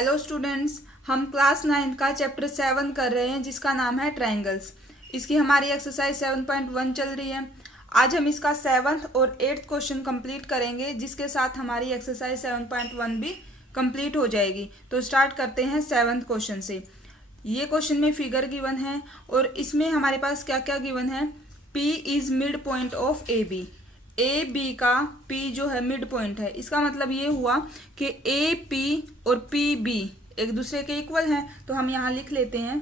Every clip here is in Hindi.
हेलो स्टूडेंट्स, हम क्लास 9 का चैप्टर 7 कर रहे हैं जिसका नाम है ट्रायंगल्स। इसकी हमारी एक्सरसाइज 7.1 चल रही है। आज हम इसका 7th और 8th क्वेश्चन कंप्लीट करेंगे, जिसके साथ हमारी एक्सरसाइज 7.1 भी कंप्लीट हो जाएगी। तो स्टार्ट करते हैं 7th क्वेश्चन से। ये क्वेश्चन में फिगर गिवन है और इसमें हमारे पास क्या क्या गिवन है। P is mid point of A B का P जो है मिड पॉइंट है। इसका मतलब ये हुआ कि ए पी और पी बी एक दूसरे के इक्वल हैं। तो हम यहाँ लिख लेते हैं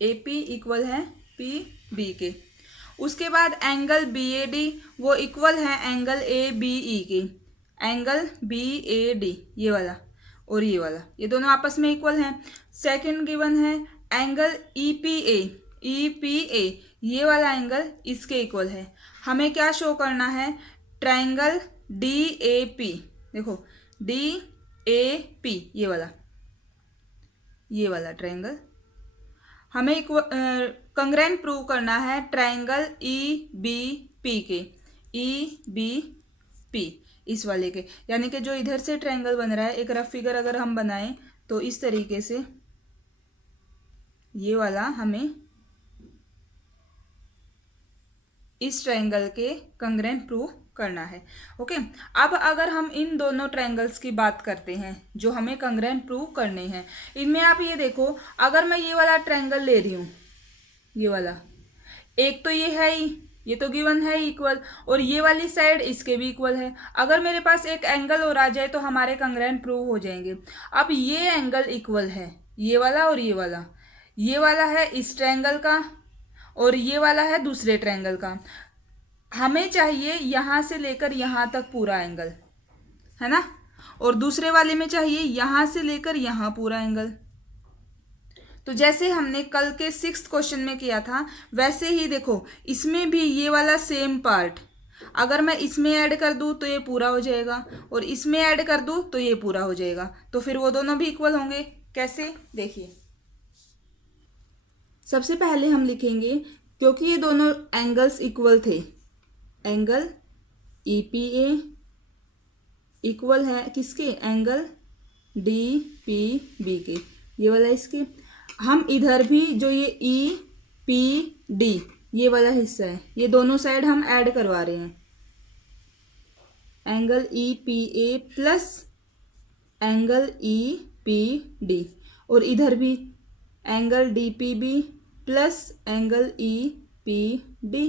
ए पी इक्वल है पी बी के। उसके बाद एंगल बी ए डी वो इक्वल है एंगल ए बी ई के। एंगल बी ए डी ये वाला और ये वाला, ये दोनों आपस में इक्वल हैं। सेकंड गिवन है एंगल ई पी ए ये वाला एंगल इसके इक्वल है। हमें क्या शो करना है, ट्रायंगल डी ए पी। देखो डी ए पी ये वाला ट्रायंगल हमें कंग्रेंट प्रूव करना है ट्रायंगल ई बी पी के। ई बी पी इस वाले के, यानी कि जो इधर से ट्रायंगल बन रहा है, एक रफ फिगर अगर हम बनाएं तो इस तरीके से ये वाला हमें इस ट्रायंगल के कंग्रेंट प्रूव करना है। ओके, अब अगर हम इन दोनों ट्रायंगल्स की बात करते हैं जो हमें कंग्रेंट प्रूव करने हैं, इनमें आप ये देखो, अगर मैं ये वाला ट्रायंगल ले रही हूँ, ये वाला एक तो ये है ही, ये तो गिवन है इक्वल, और ये वाली साइड इसके भी इक्वल है। अगर मेरे पास एक एंगल और आ जाए तो हमारे कंग्रेंट प्रूव हो जाएंगे। अब ये एंगल इक्वल है, ये वाला और ये वाला है इस ट्रायंगल का और ये वाला है दूसरे ट्रायंगल का। हमें चाहिए यहां से लेकर यहां तक पूरा एंगल, है ना, और दूसरे वाले में चाहिए यहां से लेकर यहां पूरा एंगल। तो जैसे हमने कल के 6th क्वेश्चन में किया था, वैसे ही देखो इसमें भी ये वाला सेम पार्ट अगर मैं इसमें ऐड कर दूं तो ये पूरा हो जाएगा, और इसमें ऐड कर दूं तो ये पूरा हो जाएगा। तो फिर वो दोनों भी इक्वल होंगे। कैसे, देखिए सबसे पहले हम लिखेंगे, क्योंकि ये दोनों एंगल्स इक्वल थे, एंगल ई पी ए इक्वल है किसके, एंगल डी पी बी के, ये वाला इसके। हम इधर भी जो ये ई पी डी ये वाला हिस्सा है, ये दोनों साइड हम ऐड करवा रहे हैं, angle E P A plus angle E P D, और इधर भी angle D P B plus angle E P D.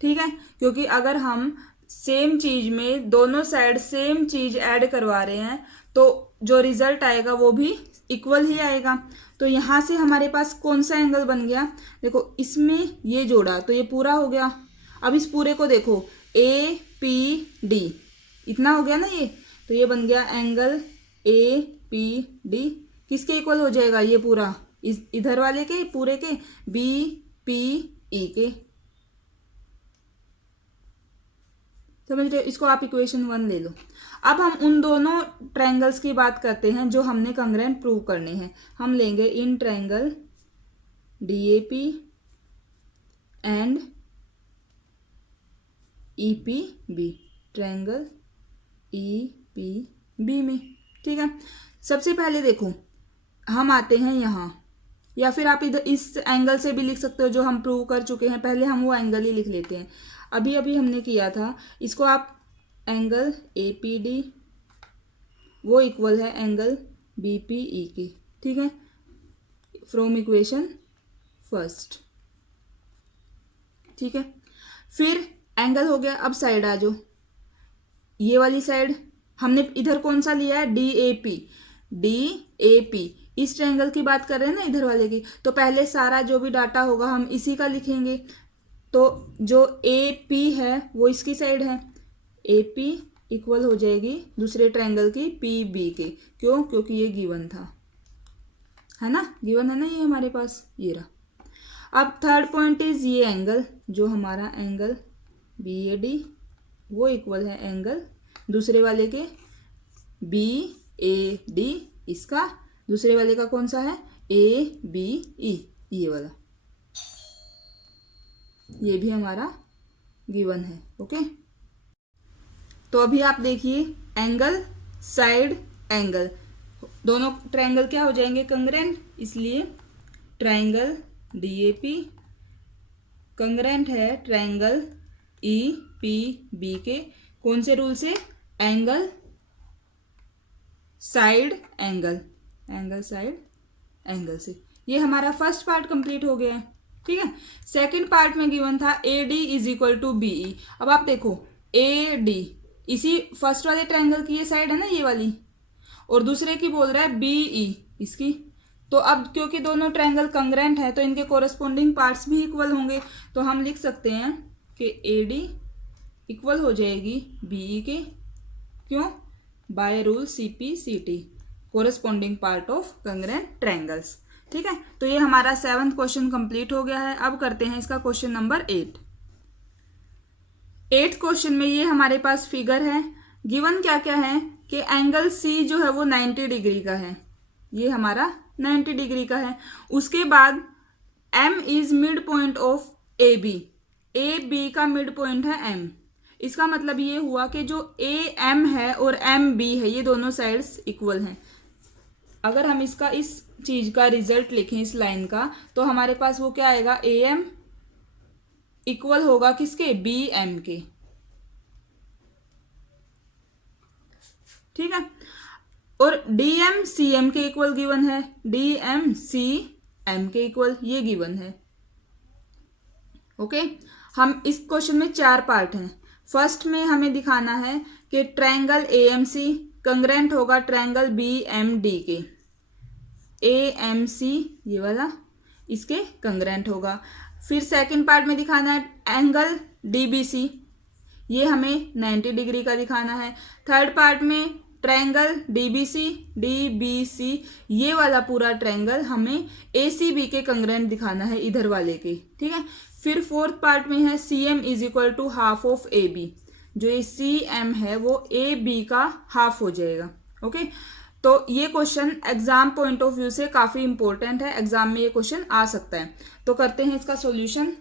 ठीक है, क्योंकि अगर हम सेम चीज में दोनों साइड सेम चीज ऐड करवा रहे हैं तो जो रिजल्ट आएगा वो भी इक्वल ही आएगा। तो यहाँ से हमारे पास कौन सा एंगल बन गया, देखो इसमें ये जोड़ा तो ये पूरा हो गया। अब इस पूरे को देखो, ए पी डी इतना हो गया ना ये, तो ये बन गया एंगल ए पी डी। किसके इक्वल हो जाएगा ये पूरा, इधर वाले के पूरे के, बी पी ई के। समझ रहे हो, इसको आप इक्वेशन 1 ले लो। अब हम उन दोनों ट्रायंगल्स की बात करते हैं जो हमने कंग्रेंट प्रूव करने हैं। हम लेंगे in triangle D A P and E P B, triangle E P B में। ठीक है, सबसे पहले देखो हम आते हैं यहाँ, या फिर आप इधर इस एंगल से भी लिख सकते हो जो हम प्रूव कर चुके हैं। पहले हम वो एंगल ही लिख लेते हैं, अभी अभी हमने किया था। इसको आप एंगल ए पी डी वो इक्वल है एंगल बी पी ई के। ठीक है, फ्रॉम इक्वेशन फर्स्ट। ठीक है, फिर एंगल हो गया। अब साइड आ जाओ, ये वाली साइड हमने इधर कौन सा लिया है, डी ए पी इस ट्रायंगल की बात कर रहे हैं ना, इधर वाले की। तो पहले सारा जो भी डाटा होगा हम इसी का लिखेंगे। तो जो ए पी है वो इसकी साइड है, ए पी इक्वल हो जाएगी दूसरे ट्रायंगल की पी बी के। क्यों, क्योंकि ये गिवन था, है ना, गिवन है ना ये हमारे पास, ये रहा। अब थर्ड पॉइंट इज ये एंगल, जो हमारा एंगल बी ए डी वो इक्वल है एंगल दूसरे वाले के बी ए डी, इसका दूसरे वाले का कौन सा है, ए बी ई ये वाला, ये भी हमारा गिवन है। ओके, तो अभी आप देखिए एंगल साइड एंगल दोनों ट्रायंगल क्या हो जाएंगे, कंग्रेंट, इसलिए ट्रायंगल DAP कंग्रेंट है ट्रायंगल EPB के कौन से रूल से, angle side angle, angle side angle से। ये हमारा फर्स्ट पार्ट कंप्लीट हो गया है। ठीक है, सेकंड पार्ट में गिवन था AD is equal to BE। अब आप देखो AD इसी फर्स्ट वाले ट्रायंगल की ये साइड है ना, ये वाली, और दूसरे की बोल रहा है BE इसकी। तो अब क्योंकि दोनों ट्रायंगल कंग्रेंट है तो इनके कोरस्पोंडिंग पार्ट्स भी इक्वल होंगे, तो हम लिख सकते हैं कि AD इक्वल हो जाएगी BE के, क्यों, by rule CP/CT, corresponding part of congruent triangles. ठीक है, तो ये हमारा 7th क्वेश्चन कंप्लीट हो गया है। अब करते हैं इसका क्वेश्चन नंबर 8। 8th क्वेश्चन में ये हमारे पास फिगर है, गिवन क्या क्या है कि एंगल C जो है वो 90 डिग्री का है, ये हमारा 90 डिग्री का है। उसके बाद M is mid point of AB, AB का मिड पॉइंट है M। इसका मतलब ये हुआ कि जो AM है और MB है ये दोनों साइड्स इक्वल हैं। अगर हम इसका इस चीज का रिजल्ट लिखें इस लाइन का, तो हमारे पास वो क्या आएगा, AM इक्वल होगा किसके, BM के। ठीक है, और DM CM के इक्वल गिवन है, DM CM के इक्वल ये गिवन है। ओके, हम इस क्वेश्चन में 4 पार्ट हैं। फर्स्ट में हमें दिखाना है कि ट्रायंगल AMC कंग्रेंट होगा ट्रायंगल BMD के, AMC ये वाला इसके कंग्रेंट होगा। फिर सेकंड पार्ट में दिखाना है एंगल DBC, ये हमें 90 डिग्री का दिखाना है। थर्ड पार्ट में ट्रायंगल DBC ये वाला पूरा ट्रायंगल हमें ACB के कंग्रेंट दिखाना है, इधर वाले के। ठीक है, फिर फोर्थ पार्ट में है CM is equal to half of AB, जो ये CM है वो AB का हाफ हो जाएगा। ओके, तो ये question exam point of view से काफी इंपॉर्टेंट है, एग्जाम में ये क्वेश्चन आ सकता है। तो करते हैं इसका सॉल्यूशन।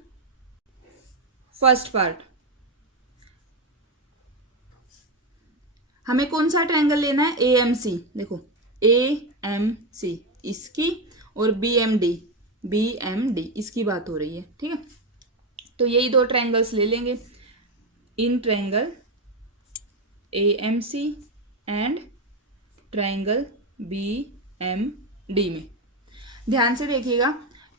फर्स्ट पार्ट, हमें कौन सा ट्रायंगल लेना है, AMC, देखो AMC इसकी और BMD इसकी बात हो रही है। ठीक है, तो यही दो ट्रायंगल्स ले लेंगे in triangle AMC and triangle BMD में। ध्यान से देखिएगा,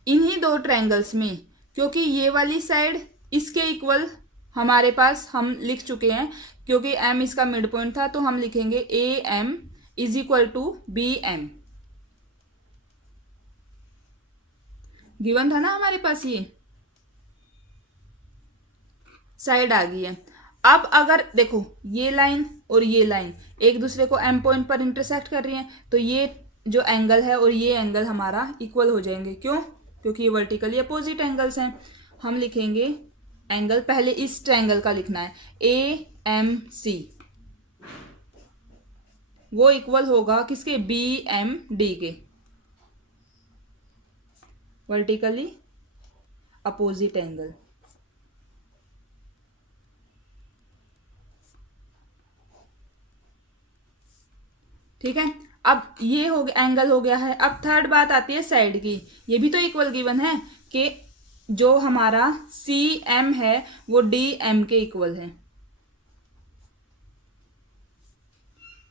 इन्हीं दो ट्रायंगल्स में, क्योंकि ये वाली साइड इसके इक्वल हमारे पास हम लिख चुके हैं, क्योंकि M इसका मिड पॉइंट था, तो हम लिखेंगे AM is equal to BM। Given था ना हमारे पास, ये साइड आ गई है। अब अगर देखो ये लाइन और ये लाइन एक दूसरे को M पॉइंट पर इंटरसेक्ट कर रही हैं, तो ये जो एंगल है और ये एंगल हमारा इक्वल हो जाएंगे। क्यों, क्योंकि ये वर्टिकली अपोजिट एंगल्स हैं। हम लिखेंगे एंगल, पहले इस ट्रायंगल का लिखना है AMC, वो इक्वल होगा किसके, BMD के, वर्टिकली अपोजिट एंगल। ठीक है, अब ये हो गया, एंगल हो गया है। अब थर्ड बात आती है साइड की। ये भी तो इक्वल गिवन है कि जो हमारा CM है वो DM के इक्वल है,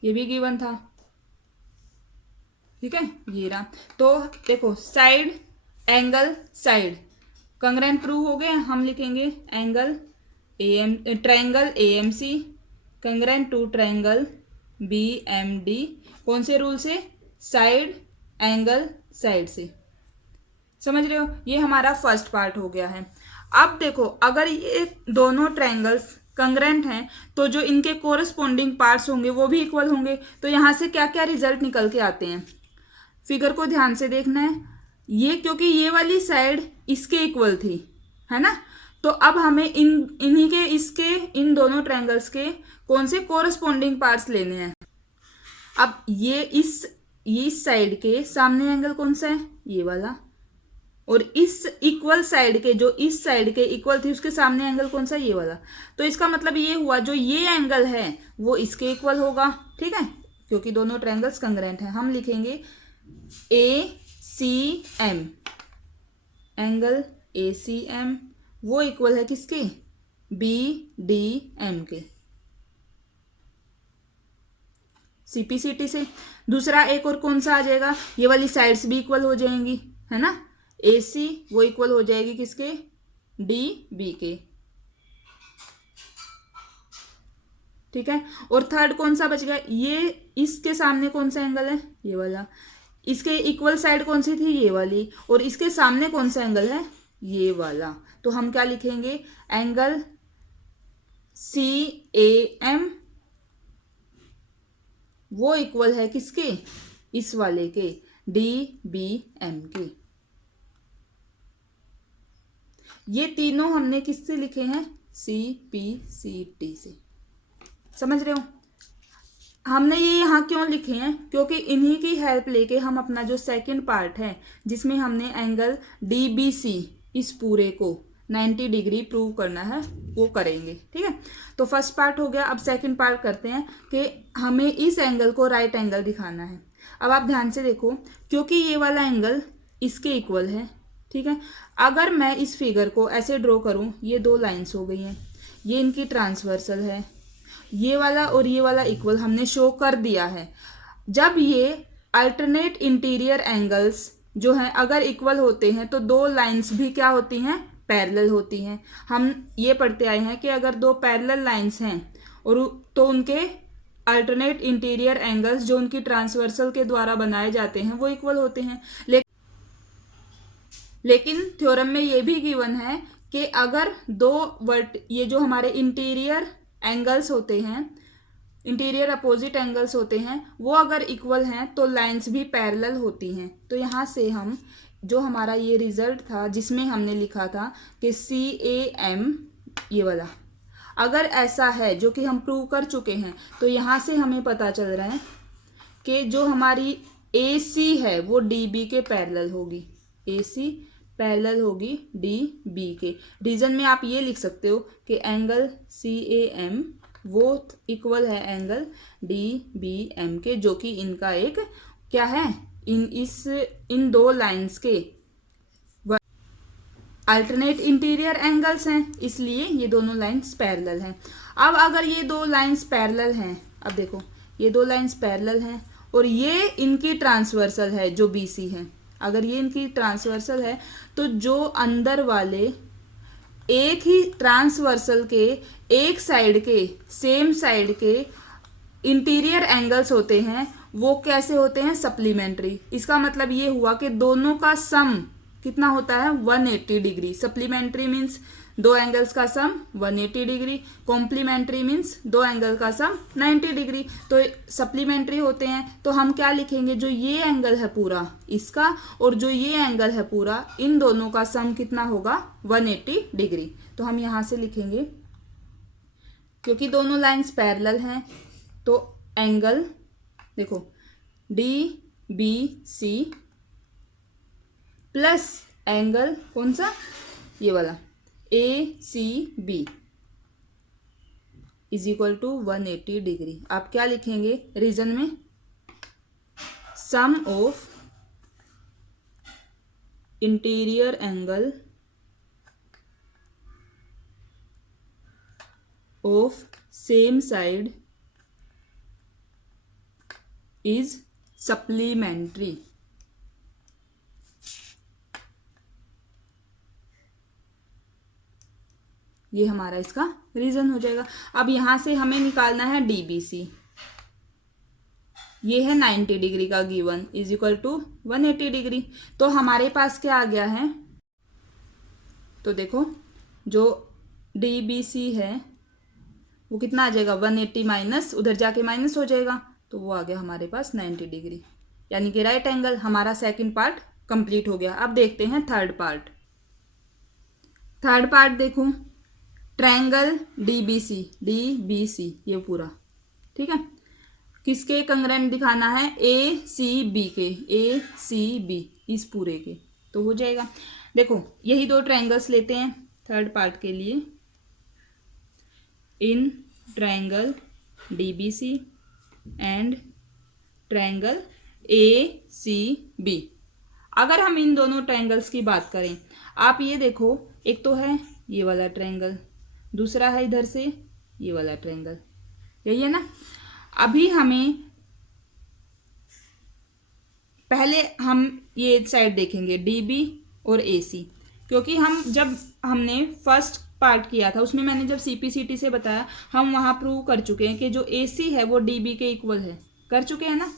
ये भी गिवन था। ठीक है, ये रहा। तो देखो side angle side congruent prove हो गए। हम लिखेंगे angle triangle AMC congruent to triangle BMD, कौन से रूल से, साइड एंगल साइड से। समझ रहे हो, ये हमारा फर्स्ट पार्ट हो गया है। अब देखो, अगर ये दोनों ट्रायंगल्स कंग्रेंट हैं तो जो इनके कोरस्पोंडिंग पार्ट्स होंगे वो भी इक्वल होंगे। तो यहाँ से क्या क्या रिजल्ट निकल के आते हैं, फिगर को ध्यान से देखना है। ये क्योंकि ये वाली साइड इसके इक्वल थी, है ना, तो अब हमें इन्हीं के इसके इन दोनों ट्रायंगल्स के कौन से कोरस्पोंडिंग पार्ट्स लेने हैं। अब ये इस साइड के सामने एंगल कौन सा है, ये वाला, और इस इक्वल साइड के, जो इस साइड के इक्वल थी उसके सामने एंगल कौन सा, ये वाला। तो इसका मतलब ये हुआ जो ये एंगल है वो इसके इक्वल होगा। ठीक है, क्योंकि दोनों ट्रायंगल्स कंग्रेंट हैं। हम लिखेंगे ACM, एंगल ACM वो इक्वल है किसके, BDM के, CPCT से। दूसरा एक और कौन सा आ जाएगा, ये वाली साइड्स भी इक्वल हो जाएंगी, है ना। AC वो इक्वल हो जाएगी किसके, DB के, ठीक है। और थर्ड कौन सा बच गया, ये इसके सामने कौन सा एंगल है, ये वाला, इसके इक्वल साइड कौन सी थी, ये वाली, और इसके सामने कौन सा एंगल है, ये वाला। तो हम क्या लिखेंगे, एंगल CAM वो इक्वल है किसके, इस वाले के, DBM के। ये तीनों हमने किससे लिखे हैं, CPCT से। समझ रहे हो। हमने ये यहाँ क्यों लिखे हैं, क्योंकि इन्हीं की हेल्प लेके हम अपना जो सेकंड पार्ट है जिसमें हमने एंगल DBC इस पूरे को 90 डिग्री प्रूव करना है वो करेंगे, ठीक है। तो फर्स्ट पार्ट हो गया। अब सेकंड पार्ट करते हैं कि हमें इस एंगल को राइट एंगल दिखाना है। अब आप ध्यान से देखो, क्योंकि ये वाला एंगल इसके इक्वल है, ठीक है। अगर मैं इस फिगर को ऐसे ड्रॉ करूं, ये दो लाइंस हो गई हैं, ये इनकी ट्रांसवर्सल है, ये वाला और ये वाला इक्वल हमने शो कर दिया है। जब ये अल्टरनेट इंटीरियर एंगल्स जो हैं अगर इक्वल होते हैं तो दो लाइंस भी क्या होती हैं, पैरेलल होती हैं। हम ये पढ़ते आए हैं कि अगर दो पैरेलल लाइंस हैं और तो उनके अल्टरनेट इंटीरियर एंगल्स जो उनकी ट्रांसवर्सल के द्वारा बनाए जाते हैं वो इक्वल होते हैं। लेकिन थ्योरम में ये भी गिवन है कि अगर ये जो हमारे इंटीरियर एंगल्स होते हैं, इंटीरियर अपोजिट एंगल्स होते हैं, वो अगर इक्वल हैं तो लाइंस भी पैरेलल होती हैं। तो यहाँ से हम जो हमारा ये रिजल्ट था जिसमें हमने लिखा था कि CAM ये वाला अगर ऐसा है जो कि हम प्रूव कर चुके हैं, तो यहाँ से हमें पता चल रहा है कि जो हमारी AC है वो DB के पैरेलल होगी, AC पैरेलल होगी DB के। रीजन में आप ये लिख सकते हो कि एंगल CAM वो इक्वल है एंगल DBM के, जो कि इनका एक क्या है, इन दो लाइंस के अल्टरनेट इंटीरियर एंगल्स हैं, इसलिए ये दोनों लाइंस पैरेलल हैं। अब अगर ये दो लाइंस पैरेलल हैं, अब देखो ये दो लाइंस पैरेलल हैं और ये इनकी ट्रांसवर्सल है जो BC है। अगर ये इनकी ट्रांसवर्सल है तो जो अंदर वाले एक ही ट्रांसवर्सल के एक साइड के सेम साइड के इंटीरियर एंगल्स होते हैं वो कैसे होते हैं, सप्लीमेंट्री। इसका मतलब ये हुआ कि दोनों का सम कितना होता है, 180 डिग्री। सप्लीमेंट्री मीन्स दो एंगल्स का सम 180 डिग्री, कॉम्प्लीमेंट्री मीन्स दो एंगल का सम 90 डिग्री। तो सप्लीमेंट्री होते हैं तो हम क्या लिखेंगे, जो ये एंगल है पूरा इसका और जो ये एंगल है पूरा, इन दोनों का सम कितना होगा, 180 डिग्री। तो हम यहाँ से लिखेंगे क्योंकि दोनों लाइंस पैरेलल हैं तो एंगल देखो DBC प्लस एंगल कौन सा, ये वाला ACB is equal to 180 degree. आप क्या लिखेंगे रीजन में, sum of interior angle of same side is supplementary. ये हमारा इसका रीजन हो जाएगा। अब यहां से हमें निकालना है DBC, ये है 90 डिग्री का given is equal to 180 degree. तो हमारे पास क्या आ गया है, तो देखो जो DBC है वो कितना आ जाएगा, 180 माइनस उधर जाके माइनस हो जाएगा, तो वो आ गया हमारे पास 90 डिग्री, यानी कि राइट एंगल। हमारा सेकंड पार्ट कंप्लीट हो गया। अब देखते हैं थर्ड पार्ट। थर्ड पार्ट देखो, ट्रायंगल DBC ये पूरा, ठीक है, किसके कंग्रेंट दिखाना है, ACB के, ACB इस पूरे के, तो हो जाएगा। देखो यही दो ट्रायंगल्स लेते हैं थर्ड पार्ट के लिए। In triangle DBC and triangle ACB। अगर हम इन दोनों ट्रायंगल्स की बात करें, आप ये देखो, एक तो है ये वाला ट्रायंगल, दूसरा है इधर से ये वाला ट्रायंगल, यही है ना। अभी हमें पहले हम ये साइड देखेंगे DB और AC, क्योंकि हम जब हमने फर्स्ट पार्ट किया था उसमें मैंने जब CPCT से बताया, हम वहाँ प्रूव कर चुके हैं कि जो AC है वो DB के इक्वल है, कर चुके हैं ना।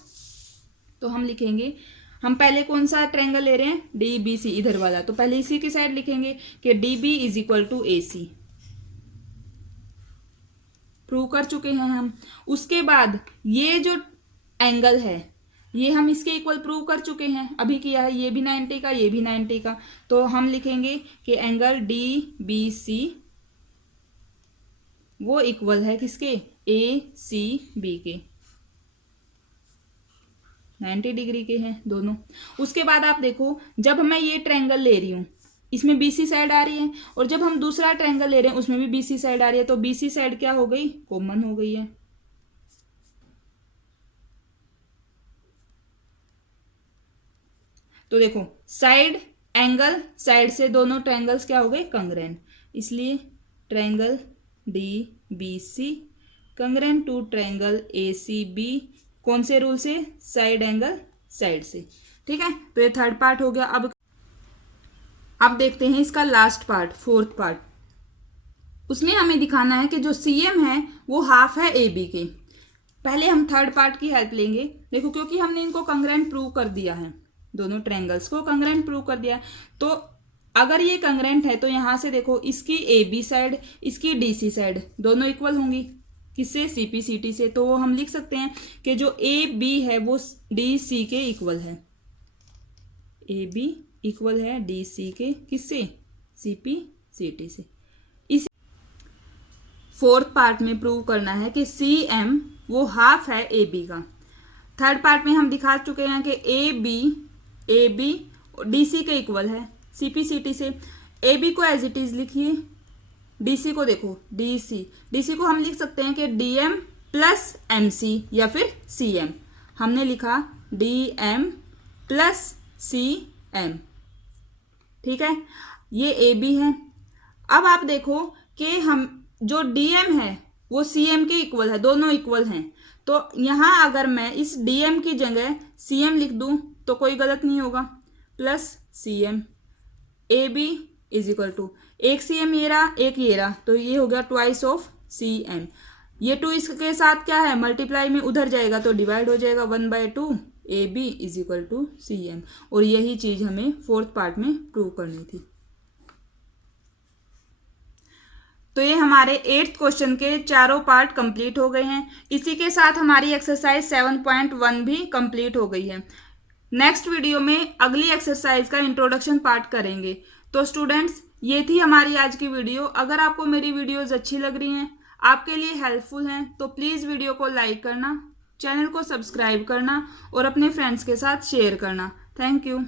तो हम लिखेंगे, हम पहले कौन सा ट्रायंगल ले रहे हैं, DBC इधर वाला, तो पहले इसी की साइड लिखेंगे कि DB is equal to AC, prove कर चुके हैं हम। उसके बाद ये जो एंगल है ये हम इसके इक्वल प्रूव कर चुके हैं, अभी किया है, ये भी 90 का, ये भी 90 का, तो हम लिखेंगे कि एंगल DBC वो इक्वल है किसके, ACB के, 90 डिग्री के हैं दोनों। उसके बाद आप देखो, जब मैं ये ट्रायंगल ले रही हूँ इसमें BC साइड आ रही है, और जब हम दूसरा ट्रायंगल ले रहे हैं उसमें भी BC साइड आ रही है, तो BC साइड क्या हो गई, कॉमन हो गई है। तो देखो, साइड एंगल साइड से दोनों ट्रायंगल्स क्या हो गए, कंग्रेंट, इसलिए triangle DBC congruent to triangle ACB, कौन से रूल से, साइड एंगल साइड से। ठीक है, तो ये थर्ड पार्ट हो गया। अब देखते हैं इसका लास्ट पार्ट, फोर्थ पार्ट। उसमें हमें दिखाना है कि जो CM है वो हाफ है AB के। पहले हम थर्ड पार्ट की हेल्प लेंगे। देखो, क्योंकि हमने इनको कंग्रेंट प्रूव कर दिया है, दोनों ट्रायंगल्स को कंग्रेंट प्रूव कर दिया है, तो अगर ये कंग्रेंट है तो यहाँ से देखो, इसकी AB साइड इसकी DC साइड दोनों इक्वल होंगी, किससे, CPCT से। तो हम लिख सकते हैं कि जो AB है वो DC के इक्वल है, AB इक्वल है DC के, किससे, CPCT से। इस फोर्थ पार्ट में प्रूव करना है कि CM वो हाफ है AB का। थर्ड पार्ट में हम दिखा चुके हैं कि AB DC के इक्वल है CPCT से। AB को एज इट इज लिखिए, DC को देखो DC को हम लिख सकते हैं कि DM प्लस MC या फिर CM। हमने लिखा DM प्लस CM, ठीक है, ये AB है। अब आप देखो कि हम जो DM है वो CM के इक्वल है, दोनों इक्वल हैं, तो यहाँ अगर मैं इस DM की जगह CM लिख दूँ तो कोई गलत नहीं होगा, plus CM। AB is equal to, एक CM ये रहा, एक ये रहा, तो ये हो गया ट्वाइस ऑफ CM। ये 2 इसके साथ क्या है, मल्टीप्लाई में उधर जाएगा तो डिवाइड हो जाएगा, 1/2 AB is equal to CM। और यही चीज हमें फोर्थ पार्ट में प्रूव करनी थी। तो ये हमारे 8th क्वेश्चन के चारों पार्ट कंप्लीट हो गए हैं। इसी के साथ हमारी एक्सरसाइज 7.1 भी कंप्लीट हो गई है। नेक्स्ट वीडियो में अगली एक्सरसाइज का इंट्रोडक्शन पार्ट करेंगे। तो स्टूडेंट्स, ये थी हमारी आज की वीडियो। अगर आपको मेरी वीडियोज अच्छी लग रही हैं, आपके लिए हेल्पफुल हैं, तो प्लीज़ वीडियो को लाइक करना, चैनल को सब्सक्राइब करना और अपने फ्रेंड्स के साथ शेयर करना। Thank you.